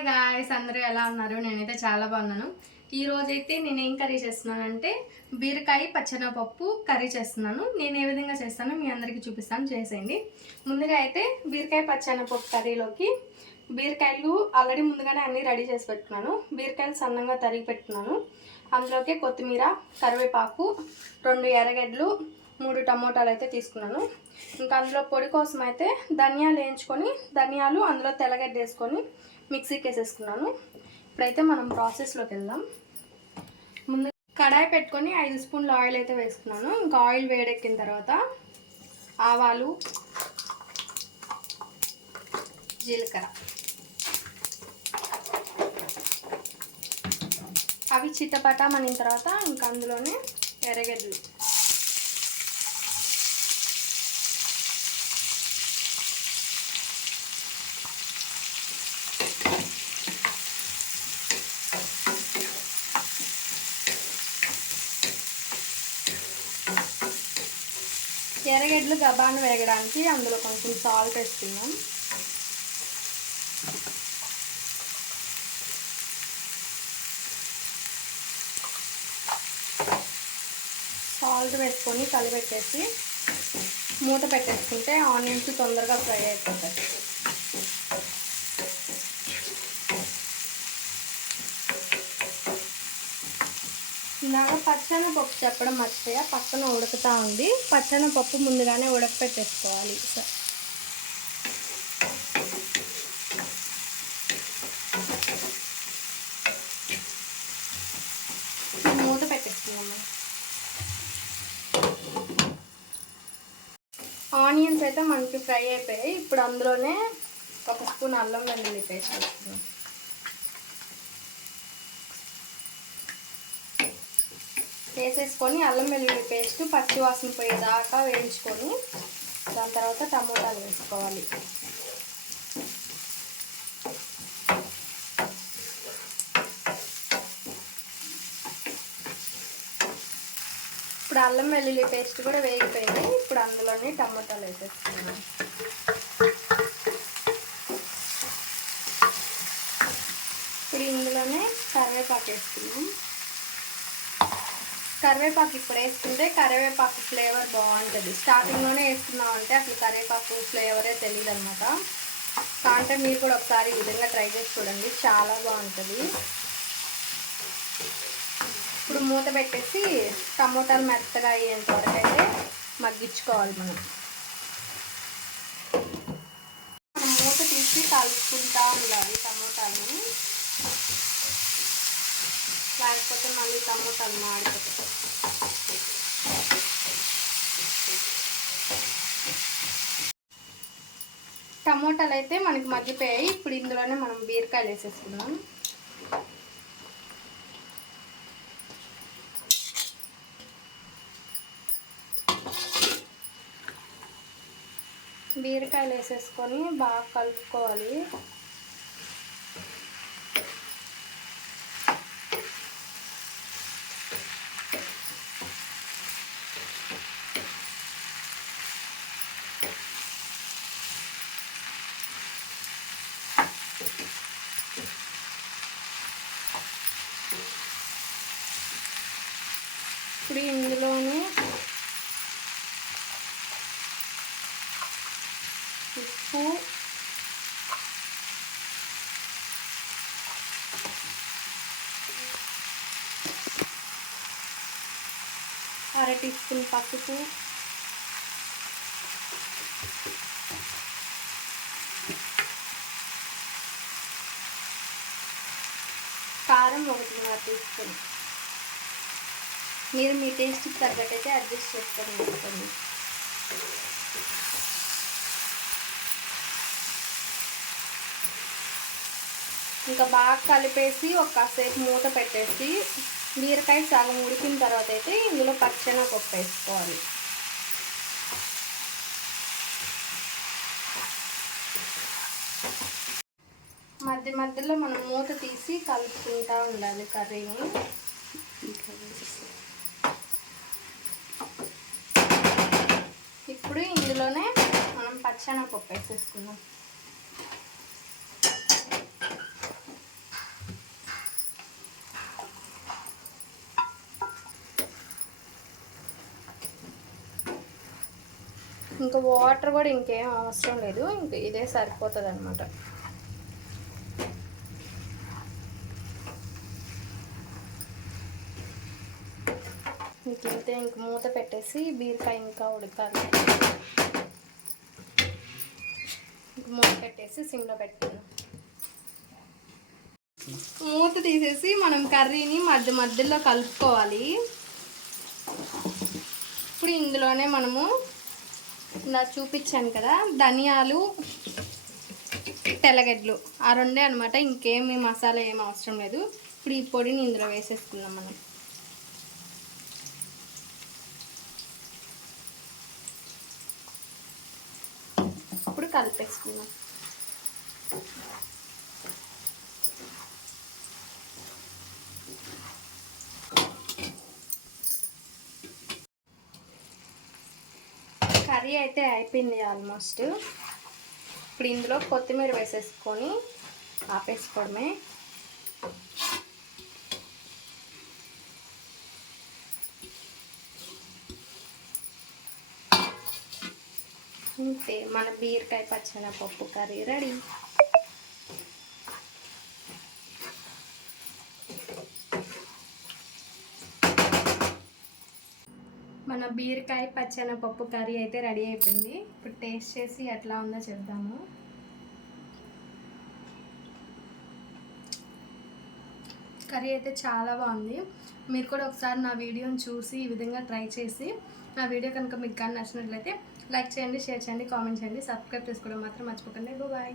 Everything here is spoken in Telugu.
హాయ్ గాయ్స్, అందరూ ఎలా ఉన్నారు? నేనైతే చాలా బాగున్నాను. ఈ రోజైతే నేను ఏం కర్రీ చేస్తున్నానంటే బీరకాయ పచ్చెనపప్పు కర్రీ చేస్తున్నాను. నేను ఏ విధంగా చేస్తానో మీ అందరికీ చూపిస్తాను, చేసేయండి. ముందుగా అయితే బీరకాయ పచ్చెనపప్పు కర్రీలోకి బీరకాయలు ఆల్రెడీ ముందుగానే అన్నీ రెడీ చేసి పెట్టుకున్నాను. బీరకాయలు సన్నంగా తరిగి పెట్టుకున్నాను. అందులోకి కొత్తిమీర, కరివేపాకు, 2 ఎర్రగడ్డలు, 3 టమోటాలు అయితే తీసుకున్నాను. ఇంకా అందులో పొడి కోసం అయితే ధనియాలు వేయించుకొని ధనియాలు అందులో తెల్లగడ్డ వేసుకొని మిక్సీకి వేసేసుకున్నాను. ఇప్పుడైతే మనం ప్రాసెస్లోకి వెళ్దాం. ముందు కడాయి పెట్టుకొని 5 స్పూన్ల ఆయిల్ అయితే వేసుకున్నాను. ఇంకా ఆయిల్ వేడెక్కిన తర్వాత ఆవాలు, జీలకర్ర అవి చిట్టపటామనిన తర్వాత ఇంకా అందులోనే ఎర్రగడ్డలు, ఎర్రగడ్డలు గబాను వేగడానికి అందులో కొంచెం సాల్ట్ వేసుకుందాం. సాల్ట్ వేసుకొని కలిపెట్టేసి మూత పెట్టేసుకుంటే ఆనియన్స్ తొందరగా ఫ్రై అయిపోతాయి. ఇలాగా పచ్చెనపప్పు చెప్పడం మర్చిపోయా, పక్కన ఉడుకుతూ ఉంది. పచ్చెనపప్పు ముందుగానే ఉడకపెట్టేసుకోవాలి. మూత పెట్టేసుకున్నాము. ఆనియన్స్ అయితే మనకి ఫ్రై అయిపోయాయి. ఇప్పుడు అందులోనే 1 స్పూన్ అల్లం వెల్లుల్లి పేస్ట్ వేసుకున్నాం. వేసేసుకొని అల్లం వెల్లుల్లి పేస్ట్ పచ్చి వాసన పోయేదాకా వేయించుకొని దాని తర్వాత టమోటాలు వేసుకోవాలి. ఇప్పుడు అల్లం వెల్లుల్లి పేస్ట్ కూడా వేగిపోయింది. ఇప్పుడు అందులోనే టమోటాలు వేసేసుకున్నాను. ఇప్పుడు ఇందులోనే కరివేపాకు వేసుకున్నాం. కరివేపాకు ఇప్పుడు వేసుకుంటే కరివేపాకు ఫ్లేవర్ బాగుంటుంది. స్టార్టింగ్లోనే వేసుకున్నాం అంటే అసలు కరివేపాకు ఫ్లేవరే తెలియదు అనమాట. కాంటే మీరు కూడా ఒకసారి ఈ విధంగా ట్రై చేసి చూడండి, చాలా బాగుంటుంది. ఇప్పుడు మూత పెట్టేసి టమోటాలు మెత్తగా అయ్యేంత వరకు అయితే మగ్గించుకోవాలి. మనం మూత తీసి కలుపుకుంటూ ఉండాలి టమోటాలని, లేకపోతే మళ్ళీ టమోటాలు మాడిపోతాయి. టమోటాలు అయితే మనకి మగ్గిపోయాయి. ఇప్పుడు ఇందులోనే మనం బీరకాయలు వేసేసుకున్నాం. బీరకాయలు వేసేసుకొని బాగా కలుపుకోవాలి. ఇప్పుడు ఇందులోనే ఉప్పు, అర టీ స్పూన్ పసుపు, కారం 1.5 టీ స్పూన్. మీరు మీ టేస్ట్కి తగ్గట్టయితే అడ్జస్ట్ చేసుకొని వేసుకోండి. ఇంకా బాగా కలిపేసి కాసేపు మూత పెట్టేసి బీరకాయ సగం ఉడికిన తర్వాత అయితే ఇందులో పచ్చెనపప్పు వేసుకోవాలి. మధ్య మధ్యలో మనం మూత తీసి కలుపుకుంటూ ఉండాలి కర్రీని. ఇప్పుడు ఇందులోనే మనం పచ్చెనపప్పు వేసేసుకుందాం. ఇంకా వాటర్ కూడా ఇంకేం అవసరం లేదు, ఇంక ఇదే సరిపోతుంది అనమాట. ఇంకైతే ఇంక మూత పెట్టేసి బీరకాయ ఇంకా ఉడకాలి. మూత పెట్టేసి సిమ్లో పెట్టుకున్నాం. మూత తీసేసి మనం కర్రీని మధ్యలో కలుపుకోవాలి. ఇప్పుడు ఇందులోనే మనము ఇలా చూపించాను కదా, ధనియాలు, తెల్లగడ్డలు, ఆ రెండే అనమాట. ఇంకేమి మసాలా ఏం అవసరం లేదు. ఇప్పుడు ఈ పొడిని ఇందులో వేసేసుకున్నాం మనం. ఇప్పుడు కలిపేసుకున్నాం. కర్రీ అయితే అయిపోయింది ఆల్మోస్ట్. ఇప్పుడు ఇందులో కొత్తిమీర వేసేసుకొని ఆపేసుకోవడమే. అంతే, మన బీరకాయ పచ్చెనపప్పు కర్రీ రెడీ. మన బీరకాయ పచ్చెనపప్పు కర్రీ అయితే రెడీ అయిపోయింది. ఇప్పుడు టేస్ట్ చేసి ఎట్లా ఉందో చెప్దాము. కర్రీ అయితే చాలా బాగుంది. మీరు కూడా ఒకసారి నా వీడియోని చూసి ఈ విధంగా ట్రై చేసి, నా వీడియో కనుక మీకు కానీ నచ్చినట్లయితే లైక్ చేయండి, షేర్ చేయండి, కామెంట్ చేయండి, సబ్స్క్రైబ్ చేసుకోవడం మాత్రం మర్చిపోకండి. బాయ్.